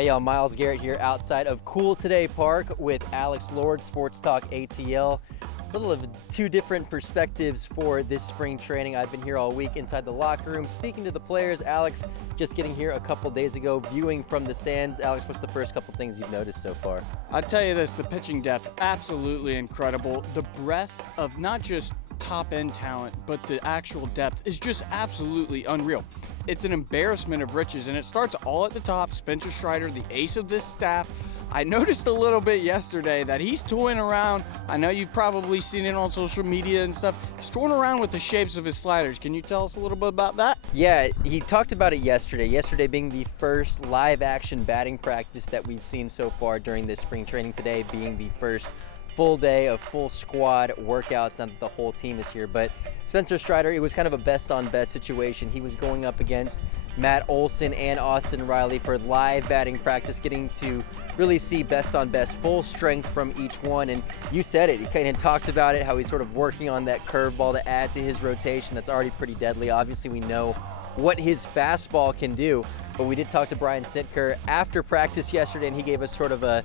Hey y'all, Miles Garrett here outside of Cool Today Park with Alex Lord, Sports Talk ATL. A little of two different perspectives for this spring training. I've been here all week inside the locker room, speaking to the players. Alex, just getting here a couple days ago, viewing from the stands. Alex, what's the first couple things you've noticed so far? I'll tell you this, the pitching depth, absolutely incredible. The breadth of not just top-end talent, but the actual depth is just absolutely unreal. It's an embarrassment of riches, and it starts all at the top. Spencer Strider, the ace of this staff. I noticed a little bit yesterday that he's toying around. I know you've probably seen it on social media and stuff. He's toying around with the shapes of his sliders. Can you tell us a little bit about that? Yeah, he talked about it yesterday. Yesterday being the first live action batting practice that we've seen so far during this spring training. Today being the first full day of full squad workouts, not that the whole team is here, but Spencer Strider, it was kind of a best on best situation. He was going up against Matt Olson and Austin Riley for live batting practice, getting to really see best on best, full strength from each one. And you said it, he kind of talked about it, how he's sort of working on that curveball to add to his rotation. That's already pretty deadly. Obviously we know what his fastball can do, but we did talk to Brian Sitker after practice yesterday, and he gave us sort of a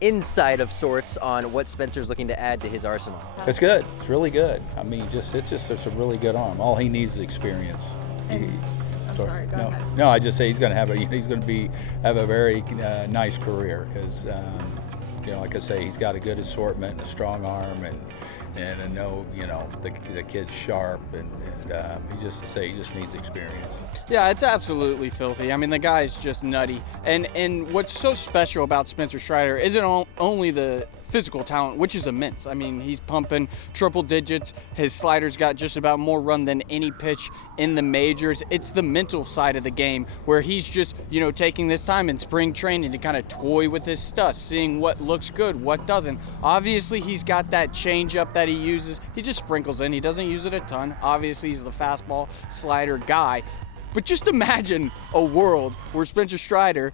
insight of sorts on what Spencer's looking to add to his arsenal. It's good. It's really good. I mean, it's a really good arm. All he needs is experience. Sorry, go ahead. No, I just say he's going to have a very nice career because like I say, he's got a good assortment and a strong arm, and I know the kid's sharp, and he just needs experience. Yeah, it's absolutely filthy. I mean, the guy's just nutty. And what's so special about Spencer Strider isn't only the physical talent, which is immense. I mean, he's pumping triple digits. His slider's got just about more run than any pitch in the majors. It's the mental side of the game where he's just, taking this time in spring training to kind of toy with his stuff, seeing what looks good, what doesn't. Obviously, he's got that changeup that he uses. He just sprinkles in. He doesn't use it a ton. Obviously, he's the fastball slider guy. But just imagine a world where Spencer Strider,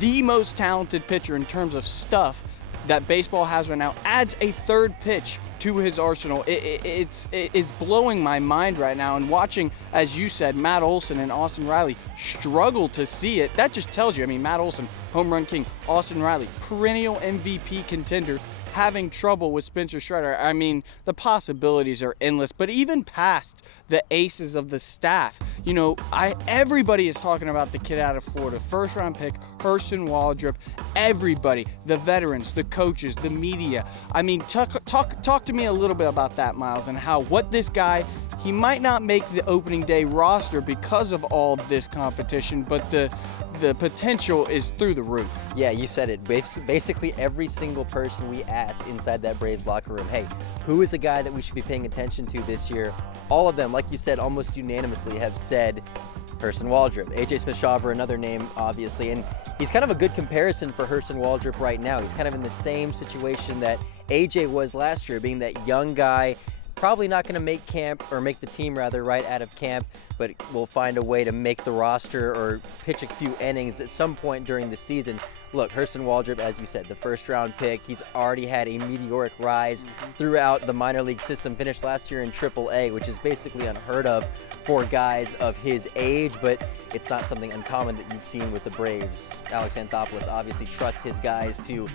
the most talented pitcher in terms of stuff that baseball has right now, adds a third pitch to his arsenal. It's blowing my mind right now, and watching, as you said, Matt Olson and Austin Riley struggle to see it. That just tells you, Matt Olson, home run king, Austin Riley, perennial MVP contender, having trouble with Spencer Strider. I mean, the possibilities are endless, but even past the aces of the staff, everybody is talking about the kid out of Florida, first round pick, Hurston Waldrop, everybody, the veterans, the coaches, the media. I mean, talk to me a little bit about that, Miles, and what this guy, he might not make the opening day roster because of all this competition, but the potential is through the roof. Yeah, you said it. Basically every single person we asked inside that Braves locker room, hey, who is a guy that we should be paying attention to this year? All of them, like you said, almost unanimously have said Hurston Waldrop. AJ Smith-Shawver, another name, obviously, and he's kind of a good comparison for Hurston Waldrop right now. He's kind of in the same situation that AJ was last year, being that young guy, probably not going to make the team right out of camp, but will find a way to make the roster or pitch a few innings at some point during the season. Look, Hurston Waldrop, as you said, the first round pick, he's already had a meteoric rise throughout the minor league system, finished last year in AAA, which is basically unheard of for guys of his age, but it's not something uncommon that you've seen with the Braves. Alex Anthopoulos obviously trusts his guys to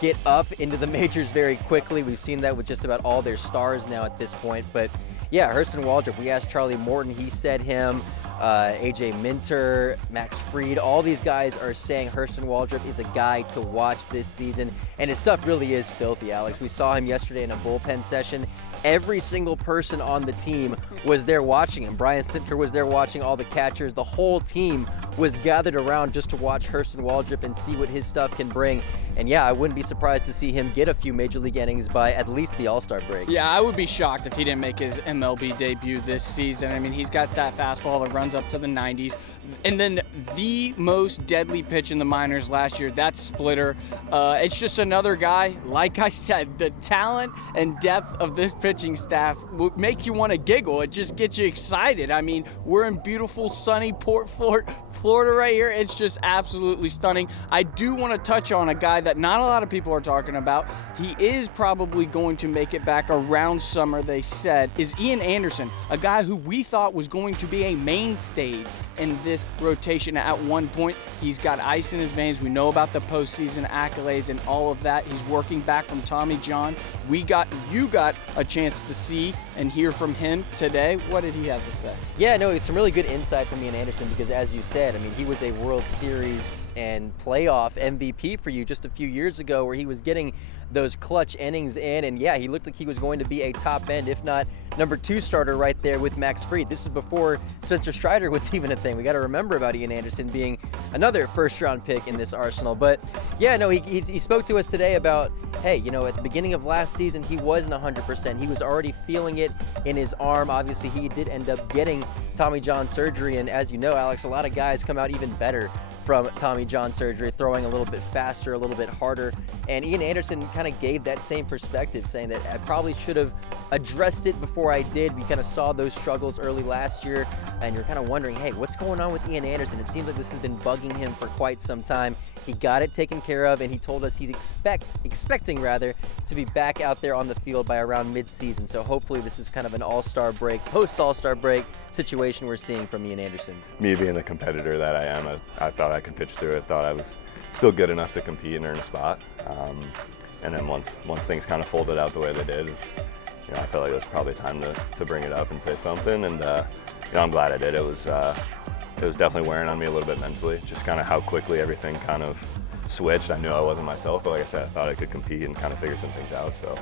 get up into the majors very quickly. We've seen that with just about all their stars now at this point. But yeah, Hurston Waldrop, we asked Charlie Morton, he said him, AJ Minter, Max Fried, all these guys are saying Hurston Waldrop is a guy to watch this season, and his stuff really is filthy, Alex. We saw him yesterday in a bullpen session. Every single person on the team was there watching him. Brian Sitker was there watching, all the catchers. The whole team was gathered around just to watch Hurston Waldrop and see what his stuff can bring. And yeah, I wouldn't be surprised to see him get a few major league innings by at least the All-Star break. Yeah, I would be shocked if he didn't make his MLB debut this season. I mean, he's got that fastball that runs up to the 90s. And then the most deadly pitch in the minors last year, that splitter. It's just another guy. Like I said, the talent and depth of this pitching staff would make you want to giggle. It just gets you excited. I mean, we're in beautiful, sunny Port Florida right here. It's just absolutely stunning. I do want to touch on a guy that not a lot of people are talking about. He is probably going to make it back around summer, they said, is Ian Anderson, a guy who we thought was going to be a mainstay in this rotation at one point. He's got ice in his veins. We know about the postseason accolades and all of that. He's working back from Tommy John. You got a chance to see and hear from him today. What did he have to say? Yeah, no, it's some really good insight from Ian Anderson because, as you said, I mean, he was a World Series and playoff MVP for you just a few years ago, where he was getting those clutch innings in, and yeah, he looked like he was going to be a top end, if not number 2 starter right there with Max Fried. This was before Spencer Strider was even a thing. We got to remember about Ian Anderson being another first-round pick in this arsenal. But yeah, no, he spoke to us today about, hey, you know, at the beginning of last season, he wasn't 100%. He was already feeling it in his arm. Obviously, he did end up getting Tommy John surgery, and as you know, Alex, a lot of guys come out even better from Tommy John surgery, throwing a little bit faster, a little bit harder. And Ian Anderson kind of gave that same perspective, saying that I probably should have addressed it before I did. We kind of saw those struggles early last year, and you're kind of wondering, hey, what's going on with Ian Anderson? It seems like this has been bugging him for quite some time. He got it taken care of, and he told us he's expecting to be back out there on the field by around mid-season. So hopefully this is kind of an all-star break, post-all-star break situation we're seeing from Ian Anderson. Me being the competitor that I am, I thought I could pitch through it. Thought I was still good enough to compete and earn a spot. And then once things kind of folded out the way they did, I felt like it was probably time to bring it up and say something. And I'm glad I did. It was definitely wearing on me a little bit mentally, just kind of how quickly everything kind of switched. I knew I wasn't myself, but like I said, I thought I could compete and kind of figure some things out. So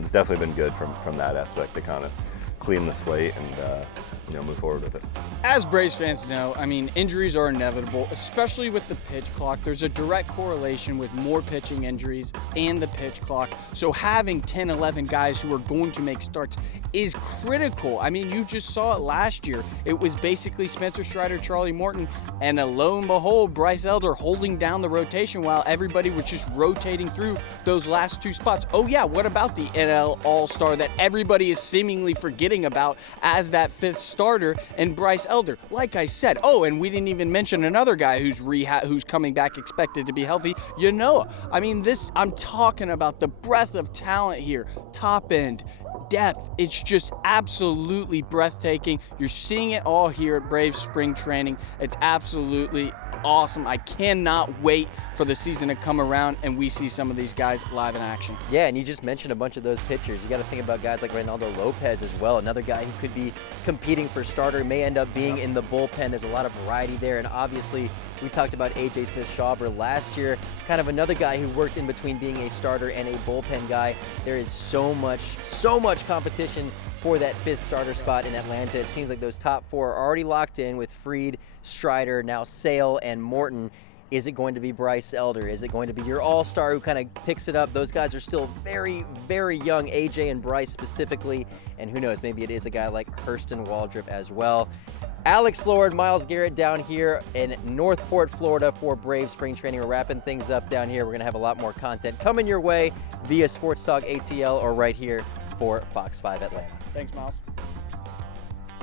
it's definitely been good from that aspect to kind of clean the slate and move forward with it. As Braves fans know, I mean, injuries are inevitable, especially with the pitch clock. There's a direct correlation with more pitching injuries and the pitch clock. So having 10, 11 guys who are going to make starts is critical. I mean, you just saw it last year. It was basically Spencer Strider, Charlie Morton, and lo and behold, Bryce Elder holding down the rotation while everybody was just rotating through those last 2 spots. Oh yeah, what about the NL All-Star that everybody is seemingly forgetting about as that 5th starter, and Bryce Elder? Like I said, and we didn't even mention another guy who's coming back expected to be healthy, Yanoa. I mean, I'm talking about the breadth of talent here, top end, depth. It's just absolutely breathtaking. You're seeing it all here at Braves spring training. It's absolutely awesome. I cannot wait for the season to come around and we see some of these guys live in action. Yeah, and you just mentioned a bunch of those pitchers. You got to think about guys like Reynaldo Lopez as well, another guy who could be competing for starter, may end up being in the bullpen. There's a lot of variety there, and obviously we talked about A.J. Smith-Shawver last year, kind of another guy who worked in between being a starter and a bullpen guy. There is so much competition for that 5th starter spot in Atlanta. It seems like those top 4 are already locked in with Fried, Strider, now Sale, and Morton. Is it going to be Bryce Elder? Is it going to be your all-star who kind of picks it up? Those guys are still very, very young, AJ and Bryce specifically, and who knows, maybe it is a guy like Hurston Waldrop as well. Alex Lord, Miles Garrett down here in Northport, Florida for Braves spring training. We're wrapping things up down here. We're going to have a lot more content coming your way via Sports Talk ATL or right here for Fox 5 Atlanta. Thanks, Miles.